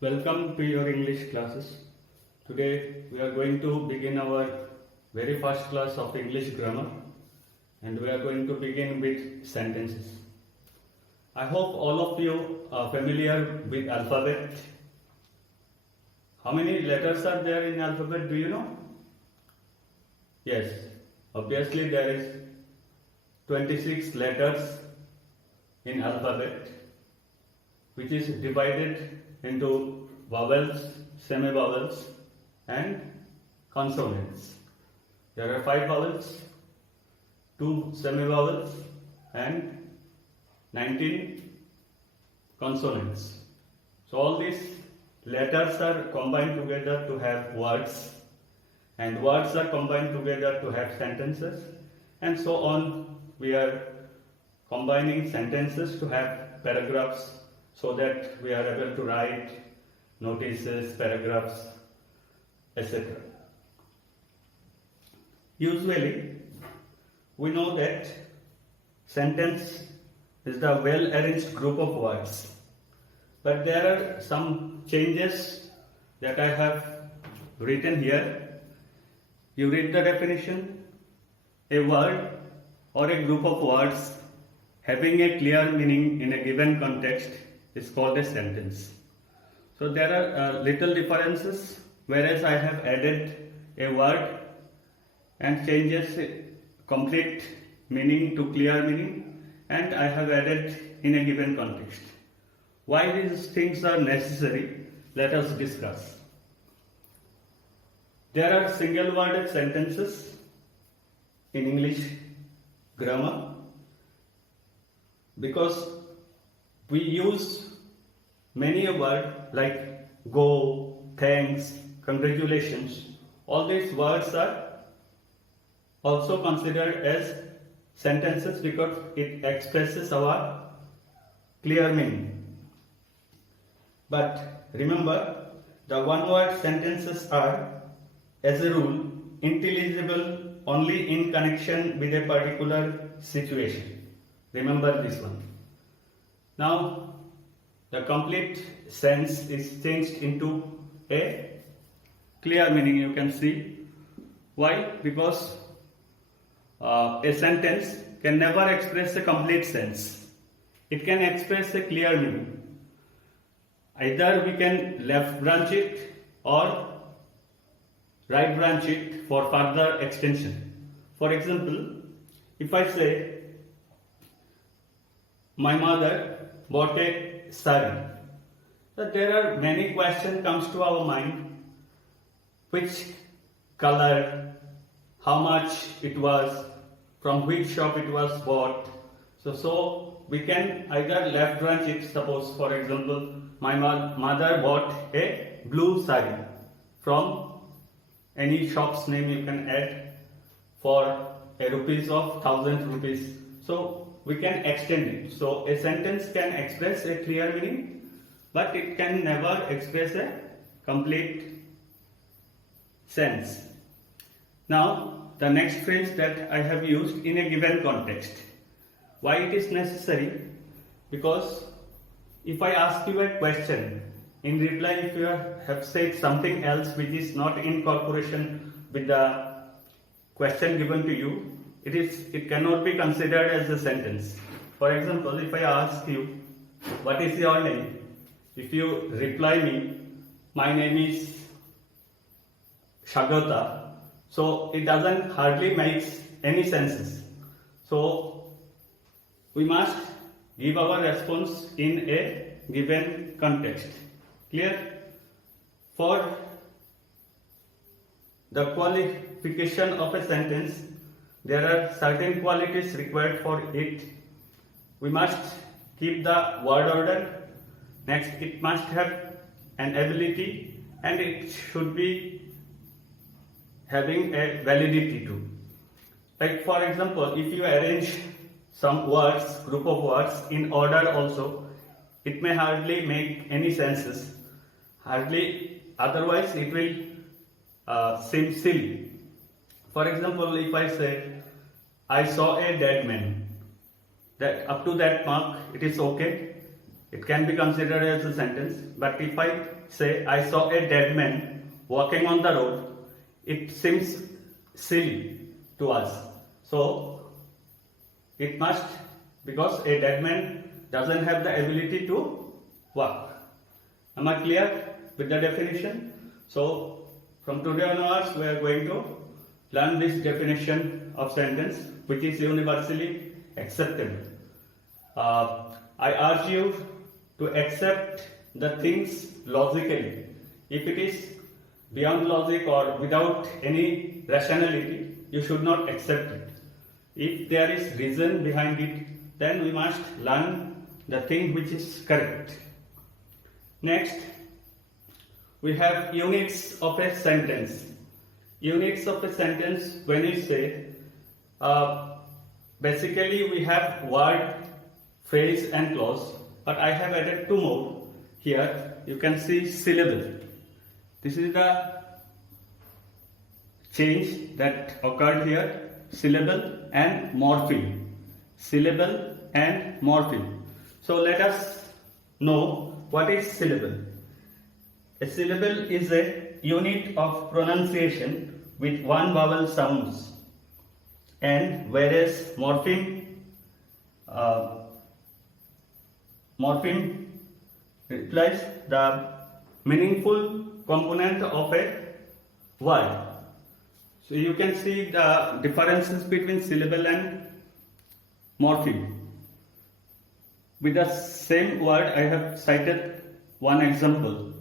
Welcome to your English classes. Today we are going to begin our very first class of English grammar and we are going to begin with sentences. I hope all of you are familiar with alphabet. How many letters are there in alphabet, do you know? Yes, obviously there is 26 letters in alphabet which is divided into vowels, semi-vowels and consonants. There are 5 vowels, 2 semi-vowels and 19 consonants. So all these letters are combined together to have words and words are combined together to have sentences and so on. We are combining sentences to have paragraphs so that we are able to write notices, paragraphs, etc. Usually, we know that sentence is the well-arranged group of words. But there are some changes that I have written here. You read the definition. A word or a group of words having a clear meaning in a given context is called a sentence. So there are little differences, whereas I have added a word and changes complete meaning to clear meaning, and I have added in a given context. Why these things are necessary, let us discuss. There are single worded sentences in English grammar because we use many a word like go, thanks, congratulations. All these words are also considered as sentences because it expresses our clear meaning. But remember, the one word sentences are, as a rule, intelligible only in connection with a particular situation. Remember this one. Now, the complete sense is changed into a clear meaning. You can see why? Because a sentence can never express a complete sense. It can express a clear meaning. Either we can left branch it or right branch it for further extension. For example, if I say, my mother bought a sari. So there are many questions comes to our mind. Which color, how much it was, from which shop it was bought. So we can either left branch it. Suppose for example, my mother bought a blue sari from any shop's name you can add for a rupees of 1000 rupees. So we can extend it. So a sentence can express a clear meaning, but it can never express a complete sense. Now, the next phrase that I have used in a given context. Why it is necessary? Because if I ask you a question, in reply if you have said something else which is not in corporation with the question given to you, it cannot be considered as a sentence. For example, if I ask you, what is your name? If you reply me, my name is Shagota, so it doesn't hardly makes any senses. So we must give our response in a given context. Clear? For the qualification of a sentence, there are certain qualities required for it. We must keep the word order. Next, it must have an ability and it should be having a validity too. Like for example, if you arrange some words, group of words in order also, it may hardly make any senses. Hardly, otherwise it will seem silly. For example, if I say, I saw a dead man, that up to that mark it is okay. it can be considered as a sentence. But if I say I saw a dead man walking on the road, it seems silly to us. So it must, because a dead man doesn't have the ability to walk. Am I clear with the definition? So from today onwards we are going to learn this definition of sentence, which is universally acceptable. I urge you to accept the things logically. If it is beyond logic or without any rationality, you should not accept it. If there is reason behind it, then we must learn the thing which is correct. Next, we have units of a sentence. Units of a sentence, when you say, basically we have word, phrase and clause, but I have added two more. Here you can see syllable. This is the change that occurred here, syllable and morpheme. Syllable and morpheme. So let us know what is syllable. A syllable is a unit of pronunciation with one vowel sounds, and whereas morpheme implies the meaningful component of a word. So you can see the differences between syllable and morpheme. With the same word, I have cited one example.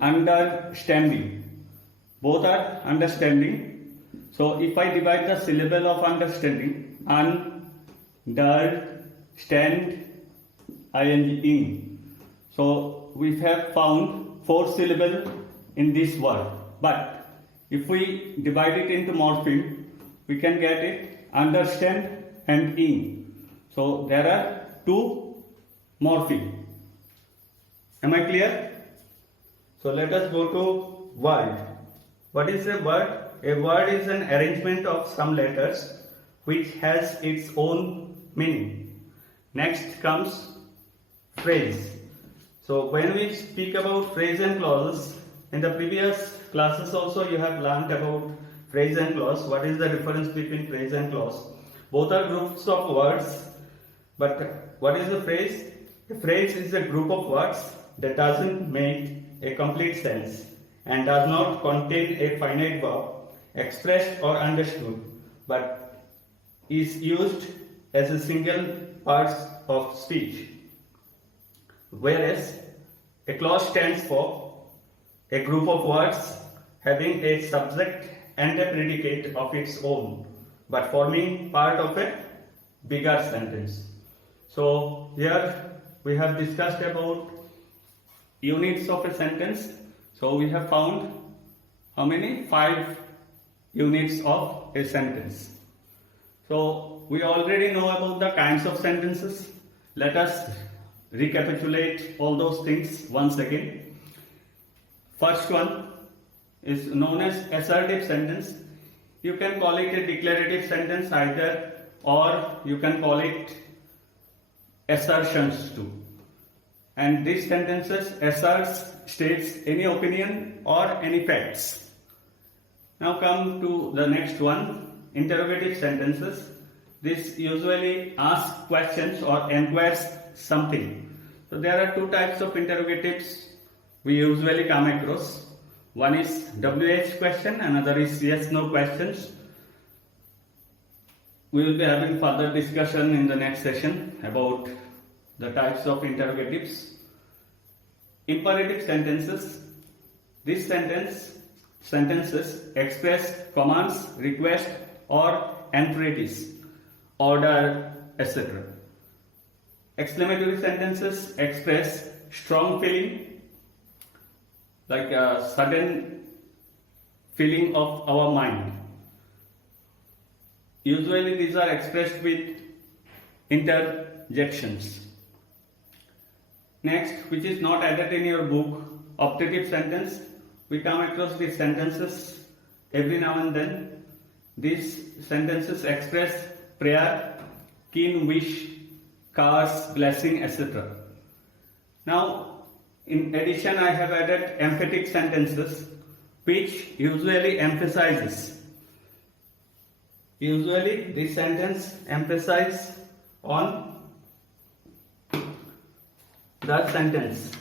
Understanding. Both are understanding. So if I divide the syllable of understanding, understand, ing. So we have found 4 syllables in this word. But if we divide it into morpheme, we can get it understand and ing. So there are 2 morpheme. Am I clear? So let us go to word. What is a word? A word is an arrangement of some letters which has its own meaning. Next comes phrase. So when we speak about phrase and clauses, in the previous classes also you have learned about phrase and clause. What is the difference between phrase and clause? Both are groups of words, but what is a phrase? A phrase is a group of words that doesn't make a complete sense and does not contain a finite verb expressed or understood, but is used as a single part of speech. Whereas a clause stands for a group of words having a subject and a predicate of its own, but forming part of a bigger sentence. So here we have discussed about units of a sentence. So we have found how many? 5 units of a sentence. So we already know about the kinds of sentences. Let us recapitulate all those things once again. First one is known as assertive sentence. You can call it a declarative sentence either, or you can call it assertions too. And these sentences asserts, states any opinion or any facts. Now come to the next one, interrogative sentences. This usually asks questions or inquires something. So there are 2 types of interrogatives we usually come across. One is WH question, another is yes/no questions. We will be having further discussion in the next session about the types of interrogatives. Imperative sentences. These sentences express commands, requests or entreaties, order, etc. Exclamatory sentences express strong feeling, like a sudden feeling of our mind. Usually these are expressed with interjections. Next, which is not added in your book, optative sentence. We come across these sentences every now and then. These sentences express prayer, keen wish, cars, blessing, etc. Now, in addition, I have added emphatic sentences, which usually emphasizes. Usually, this sentence emphasizes on the sentence.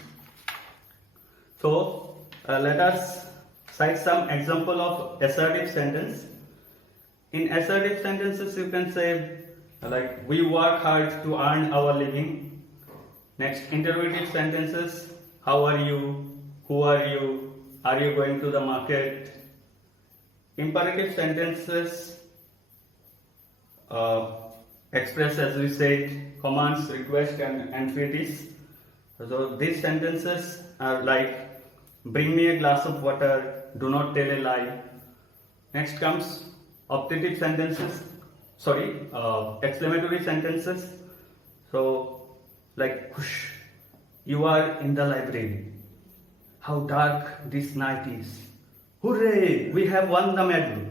So, let us cite some example of assertive sentence. In assertive sentences, you can say like, we work hard to earn our living. Next, interrogative sentences, how are you? Who are you? Are you going to the market? Imperative sentences express, as we said, commands, requests, and entreaties. So these sentences are like, bring me a glass of water, do not tell a lie. Next comes optative sentences, exclamatory sentences. So, like, whoosh, you are in the library. How dark this night is. Hooray, we have won the medal.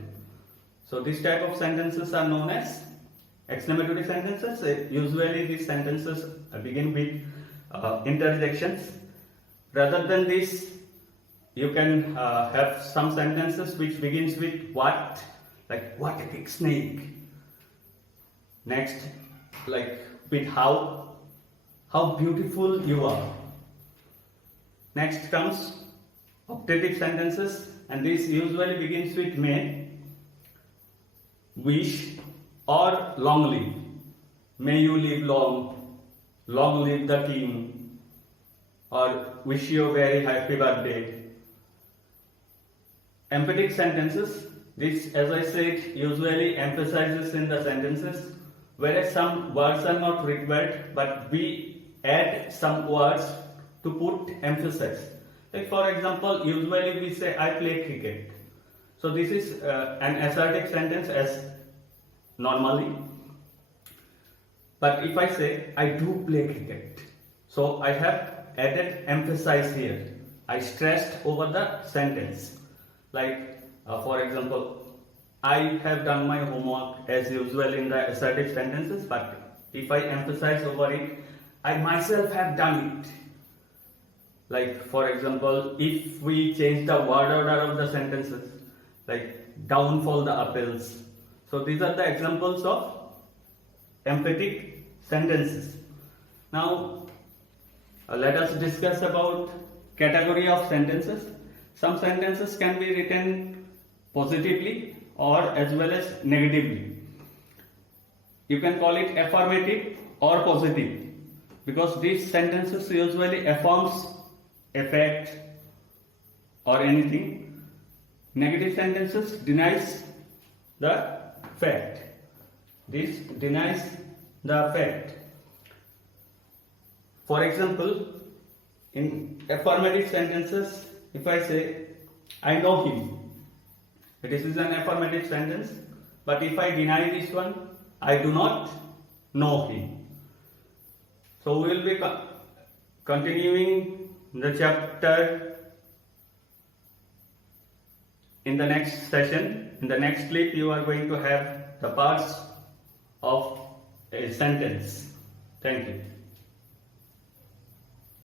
So, this type of sentences are known as exclamatory sentences. Usually, these sentences begin with interjections. Rather than this, you can have some sentences which begins with what, like, what a big snake. Next, like, with how beautiful you are. Next comes optative sentences, and this usually begins with may, wish, or long live. May you live long, long live the king, or wish you a very happy birthday. Emphatic sentences, this, as I said, usually emphasizes in the sentences, whereas some words are not required, but we add some words to put emphasis. Like, for example, usually we say, I play cricket. So this is an assertive sentence as normally. But if I say, I do play cricket, so I have added emphasis here. I stressed over the sentence. Like, for example, I have done my homework, as usual in the assertive sentences, but if I emphasize over it, I myself have done it. Like, for example, if we change the word order of the sentences, like, down fall the apples. So these are the examples of emphatic sentences. Now, let us discuss about category of sentences. Some sentences can be written positively or as well as negatively. You can call it affirmative or positive, because these sentences usually affirms a fact or anything. Negative sentences denies the fact. This denies the fact. For example, in affirmative sentences, if I say, I know him, this is an affirmative sentence. But if I deny this one, I do not know him. So we will be continuing the chapter in the next session. In the next clip, you are going to have the parts of a sentence. Thank you.